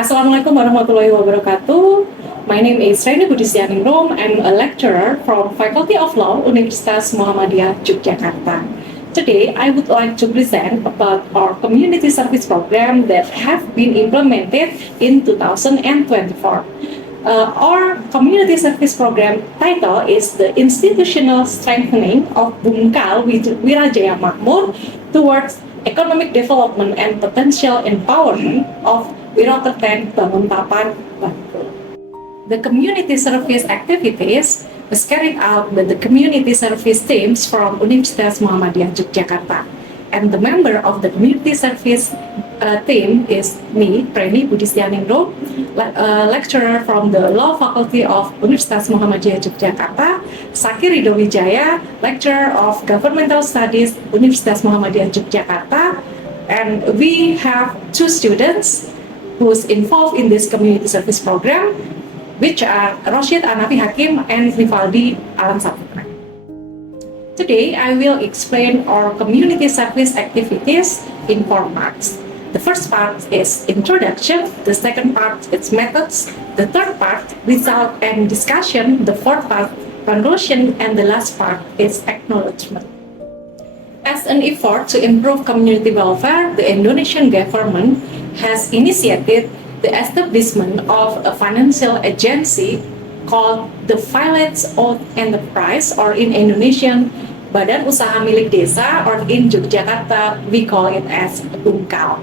Assalamualaikum warahmatullahi wabarakatuh. My name is Reni Budistianingrum. I'm a lecturer from Faculty of Law, Universitas Muhammadiyah, Yogyakarta. Today, I would like to present about our community service program that have been implemented in 2024. Our community service program title is the Institutional Strengthening of Bumkal Wirajaya Makmur towards Economic Development and Potential Empowerment of Wirokerten Banguntapan Bantul. The community service activities was carried out by the community service teams from Universitas Muhammadiyah Yogyakarta, and the member of the community service team is me, Reni Budistianingrum, lecturer from the Law Faculty of Universitas Muhammadiyah Yogyakarta, Saki Ridho Wijaya, lecturer of Governmental Studies, Universitas Muhammadiyah Yogyakarta, and we have two students who's involved in this community service program, which are Roshid Anafi Hakim and Rivaldi Alam Saputra. Today, I will explain our community service activities in 4 parts. The first part is introduction, the second part is methods, the third part result and discussion, the fourth part conclusion, and the last part is acknowledgement. As an effort to improve community welfare, the Indonesian government has initiated the establishment of a financial agency called the Village Owned Enterprise, or in Indonesian, Badan Usaha Milik Desa, or in Yogyakarta, we call it as Bumkal.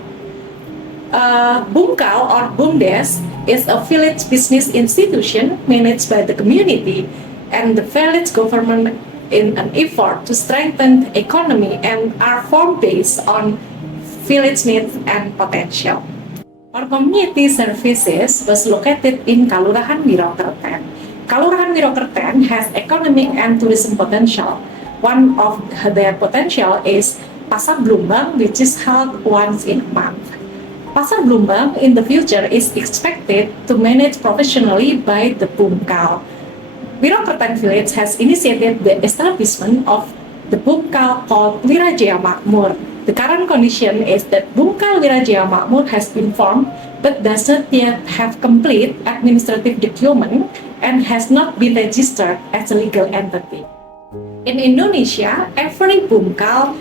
Bumkal or BUMDes is a village business institution managed by the community and the village government in an effort to strengthen the economy and are formed based on village needs and potential. Our community services was located in Kalurahan Wirokerten. Kalurahan Wirokerten has economic and tourism potential. One of their potential is Pasar Blumbang, which is held once in a month. Pasar Blumbang in the future is expected to manage professionally by the Bumkal. Wirokerten Village has initiated the establishment of the Bumkal called Wirajaya Makmur. The current condition is that Bumkal Wirajaya Makmur has been formed but does not yet have complete administrative document and has not been registered as a legal entity. In Indonesia, every Bumkal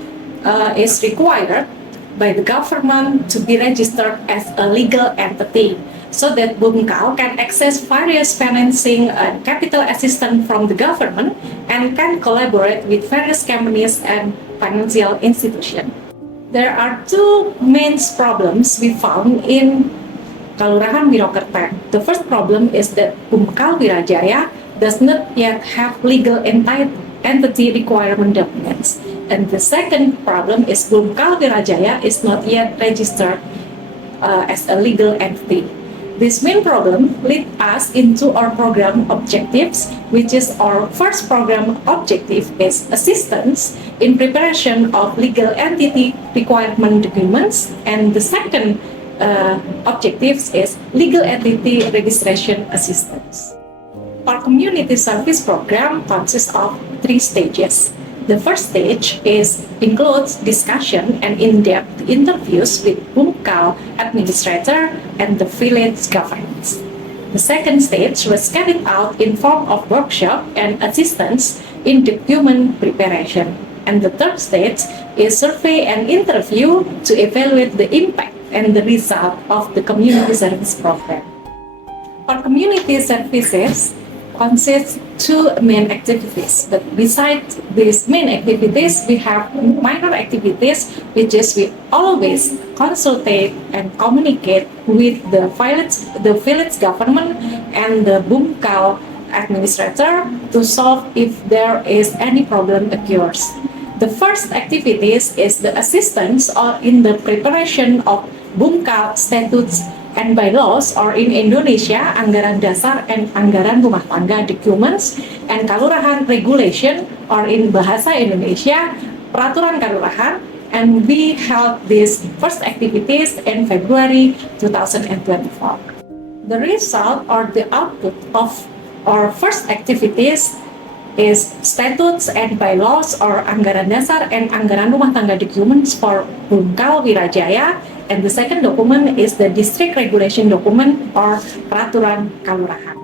is required by the government to be registered as a legal entity, so that Bumkal can access various financing and capital assistance from the government and can collaborate with various companies and financial institutions. There are two main problems we found in Kalurahan Wirokerten. The first problem is that Bumkal Wirajaya does not yet have legal entity requirement documents. And the second problem is Bumkal Wirajaya is not yet registered as a legal entity. This main problem lead us into our program objectives, which is our first program objective is assistance in preparation of legal entity requirement documents, and the second objectives is legal entity registration assistance. Our community service program consists of 3 stages. The first stage includes discussion and in-depth interviews with Bumkal administrator and the village governance. The second stage was carried out in form of workshop and assistance in document preparation. And the third stage is survey and interview to evaluate the impact and the result of the community service program. Our community services consists 2 main activities, but besides these main activities, we have minor activities, which is we always consultate and communicate with the village government and the Bumkal administrator to solve if there is any problem occurs. The first activities is the assistance or in the preparation of Bumkal statutes and bylaws, or in Indonesia, Anggaran Dasar and Anggaran Rumah Tangga documents, and Kalurahan regulation, or in Bahasa Indonesia, Peraturan Kalurahan, and we held these first activities in February 2024. The result or the output of our first activities is statutes and bylaws or Anggaran Dasar and Anggaran Rumah Tangga documents for Bumkal Wirajaya and the second document is the district regulation document or peraturan kalurahan.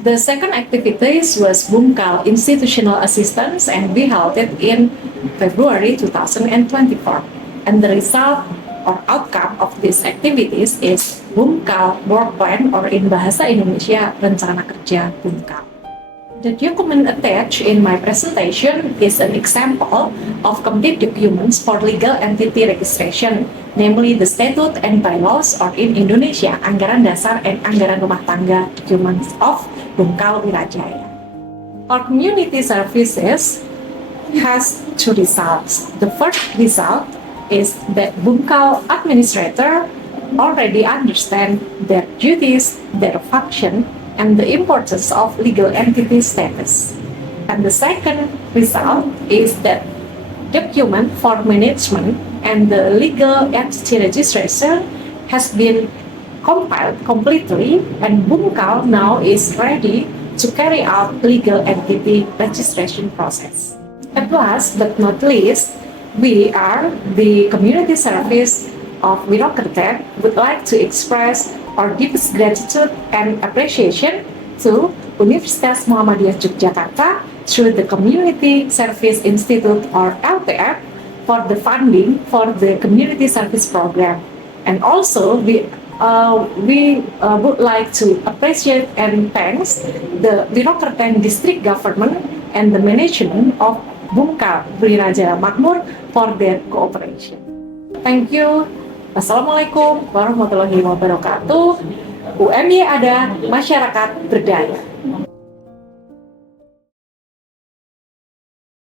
The second activities was Bumkal institutional assistance, and we held it in February 2024. And the result or outcome of these activities is Bumkal Work Plan, or in Bahasa Indonesia, Rencana Kerja Bumkal. The document attached in my presentation is an example of complete documents for legal entity registration, namely the statute and bylaws, or in Indonesia, Anggaran Dasar and Anggaran Rumah Tangga documents of Bumkal Wirajaya. Our community services has two results. The first result is that Bumkal administrator already understand their duties, their function, and the importance of legal entity status. And the second result is that document for management and the legal entity registration has been compiled completely, and Bumkal now is ready to carry out legal entity registration process. At last but not least, we are the community service of Wirokertet would like to express our deepest gratitude and appreciation to Universitas Muhammadiyah Yogyakarta through the Community Service Institute, or LPF, for the funding for the community service program. And also we would like to appreciate and thanks the Wirokertet district government and the management of Bumkal Wirajaya Makmur for their cooperation. Thank you. Wassalamualaikum warahmatullahi wabarakatuh. UMY ada, masyarakat berdaya.